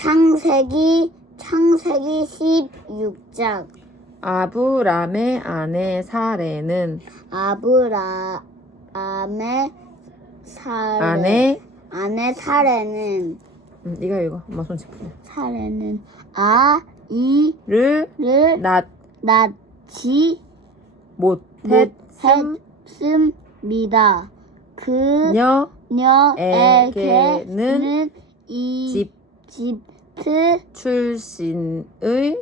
창세기 창세기 16장. 아브람의 아내 사레는 아브라함의 사레 아내 아내 사레는 음, 네가 읽어 엄마 손 짚고 사레는 아이를 를 낳, 낳지 못했음 못했습니다. 녀 그녀에게는 이집 집트 출신의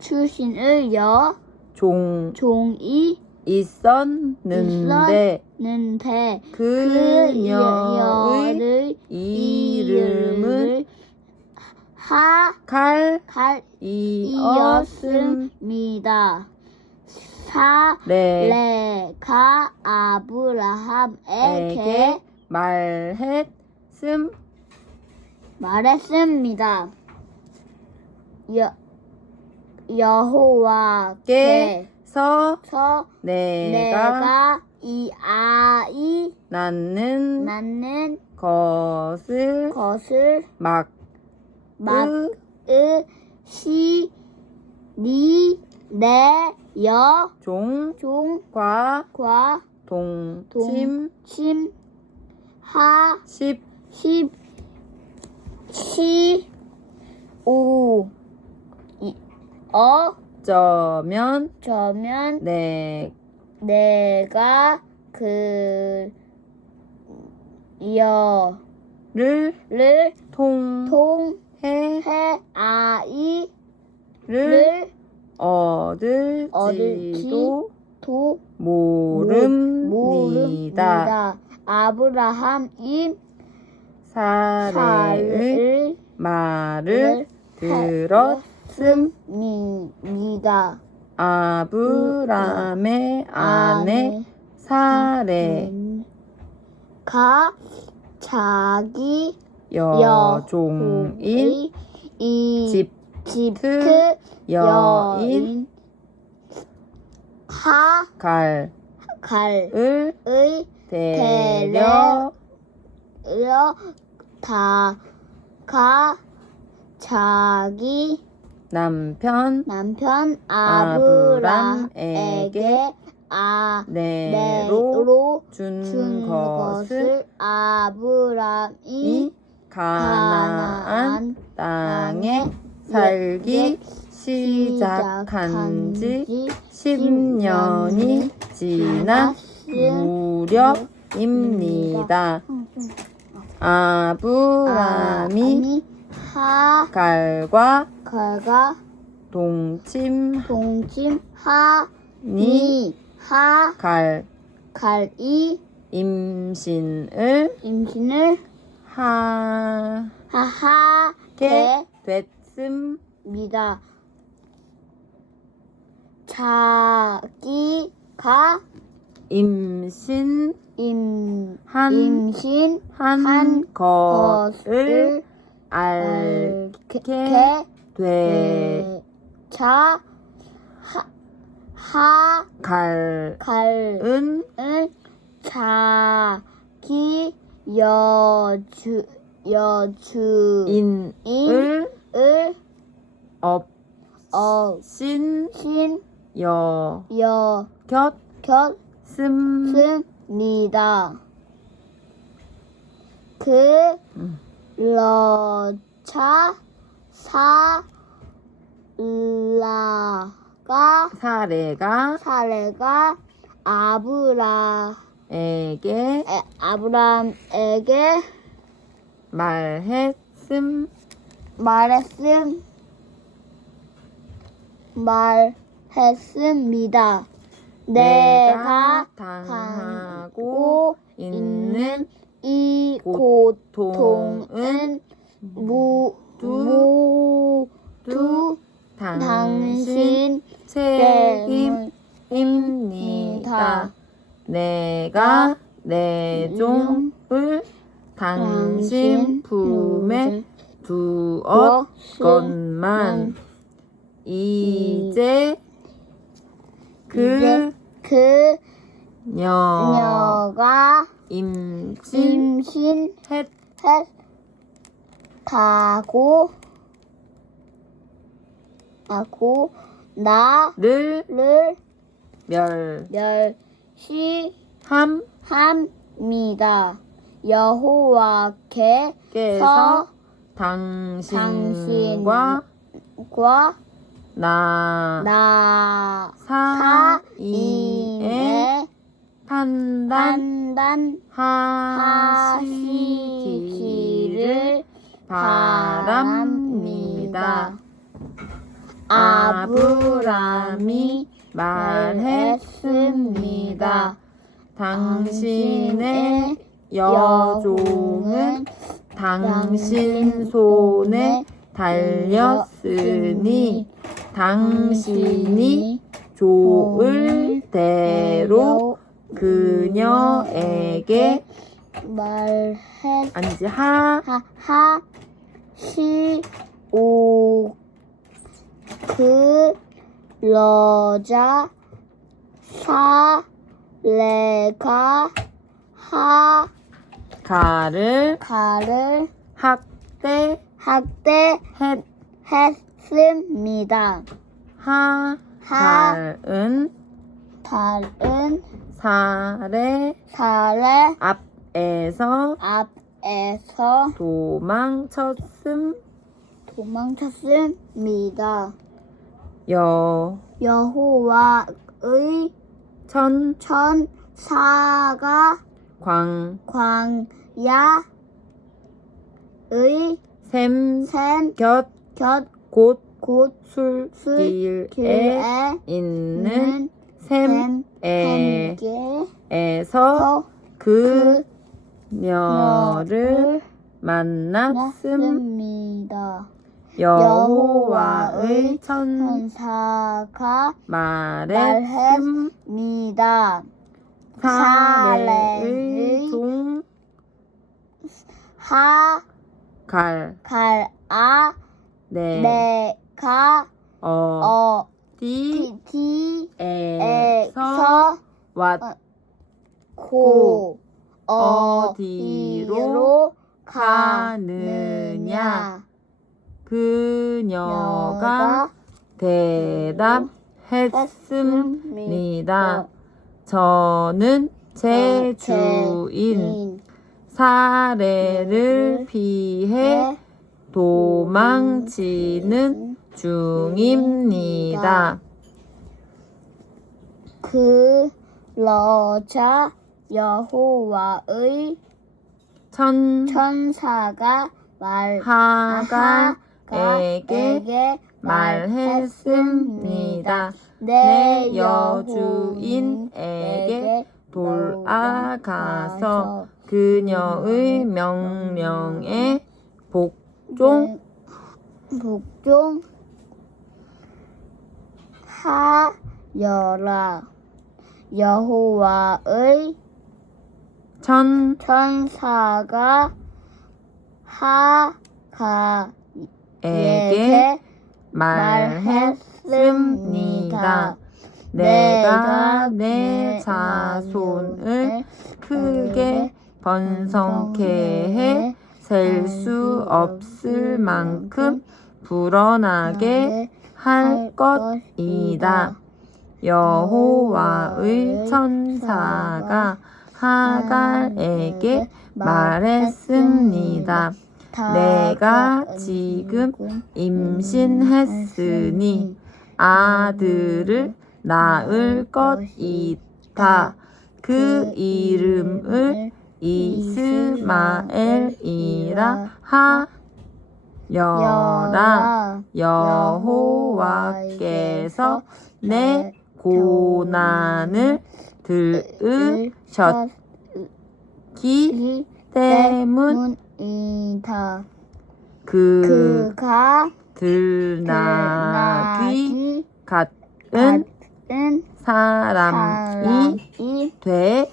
출신의 여 종 종이 있었는데 있었는데 그녀의 그녀의 이름을 하칼갈 이었음 이었습니다. 네 사레가 아브라함에게 에게 말했음 말했습니다. 여, 여호와께 서 서 내가 내가 이 아이 낳는 낳는 것을 것을 막 막 으 시 니 내 여 종과 종과 동침 동침하 십 십, 시, 오, 이, 어, 저면 저면 내 내가 그, 여를 를 통해 통해 아이를 를 얻을지도 도 모릅니다. 모릅니다. 아브라함이 사례의 말을 들었음 습니다. 아브람의 아내 사례가 가 자기 여종인 이집 집트 여인 하 갈을 갈의 데려 려 다가 자기 남편 남편 아브람에게 아브람에게 아 내로 내로 준 준 것을 것을 아브람이 이 가나안 가나안 땅에 살기 시작한 지 10년이 지난 무렵입니다. 아브람이 하 갈과 갈가 동침하니 동침 하니 하 갈 갈이 임신을 임신을 하게 하하게 됐습니다. 자기가 임신 임 한, 임신 한, 한 것을 알게 알게 돼. 자 하, 갈은 갈은 자기 여주 여주인을 인을 업신 어신 여 여겼습 니다. 그 음. 러차 사라가 사례가 사례가 아브라 에게 에, 아브람에게 말했음 말했음 말했습니다. 내가 당하고 있는 이 고통은 모두 당신 당신 책임입니다. 내가 내 종을 당신 품에 두었건만 이제 그 그 녀가 녀가 임신했 임신했다고 하고 나를 를 멸시함 멸시합니다. 여호와께서 께서 당신과 과 나. 나. 사 이에. 사이에. 판단하시기를 판단 하시기를 바랍니다. 아브람이 아브람이 말했습니다. 당신의 여종은 당신 손에 달렸으니 당신이 좋을 대로 그녀에게 말해 아니지 하 하시오. 그 러자 사레가 하 가를 가를 학대 학대 했 했습니다. 하하 달은 다른 사례 사례 앞에서 앞에서 도망쳤음 도망쳤습니다. 여 여호와의 천 천사가 광 광야의 샘 샘 곁 곁 곳곳 술길에 길에 있는 샘 샘에서 샘에서 그녀를 그녀를 만났음 났습니다. 여호와의 천 천사가 말했습니다. 사례의 종 하 갈, 갈아 네, 내가 어, 어디에서 디, 에서, 왔, 고 어디로 어디로 가느냐. 가느냐 그녀가 대답했습니다. 저는 제 주인 사례를 피해 도망치는 중입니다. 그 러자 여호와의 천 천사가 말 하가에게 말했습니다. 내 여주인에게 돌아가서 그녀의 명령에 복종? 복종 하여라 여호와의 천. 천사가 하가에게 에게 말했습니다. 내가 내 자손을 크게 번성케 해 셀 수 없을 만큼 불어나게 할 것이다. 여호와의 천사가 하갈에게 말했습니다. 내가 지금 임신했으니 아들을 낳을 것이다. 그 이름을 이스마엘이라 하여라. 여호와께서 내 고난을 들으셨기 때문이다. 그 그가 들나귀 같은 사람이 돼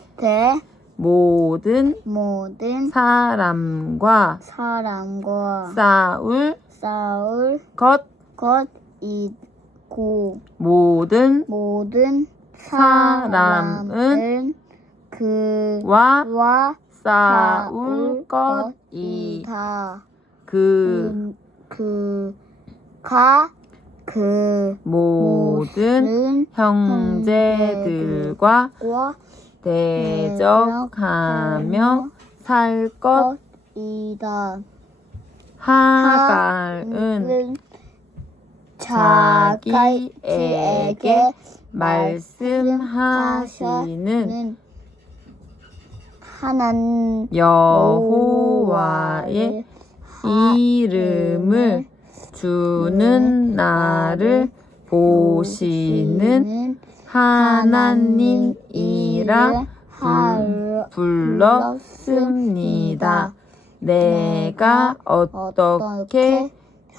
모든 모든 사람과 사람과 싸울 싸울 것 것이고 모든 모든 사람은 그와 싸울 것이 것이다. 그그 그 가 그 모든 형제들과 과 대적하며 살것 것이다. 하갈은 자기에게 말씀하시는 하나님 여호와의 이름을 주는 나를 보시는 하나님이 라 불렀습니다. 내가 어떻게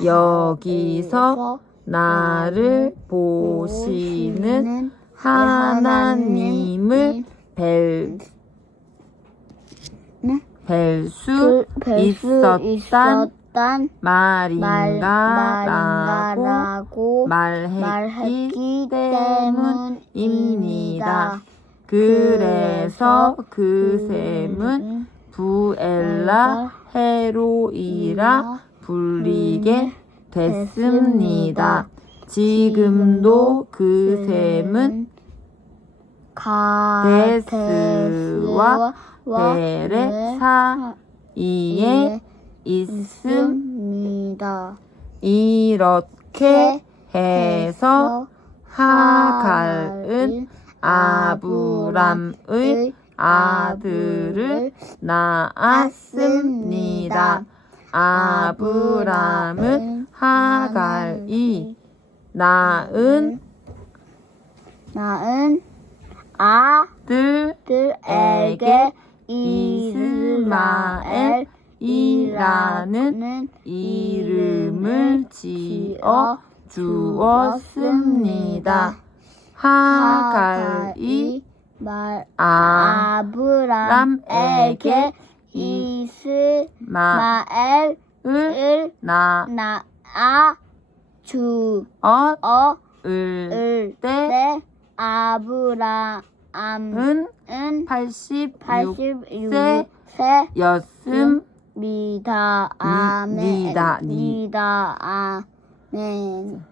여기서 나를 보시는 하나님을 뵐, 네? 뵐수 있었단 말, 말인가라고 말했기 때문입니다. 그래서 그 셈은 부엘라 헤로이라 불리게 됐습니다. 지금도 그 셈은 데스와 베레 사이에 있습니다. 이렇게 해서 하갈은 아브람의 아들을 낳았습니다. 아브람은 하갈이 낳은 낳은 들에게 아들에게 이스마엘이라는 이름을 지어 주었습니다. 하갈이 말아 아브람에게 이스마엘을 마을 낳아 낳아 주었을 을때 아브람은 은86 86세 였음 미다. 아멘. 아멘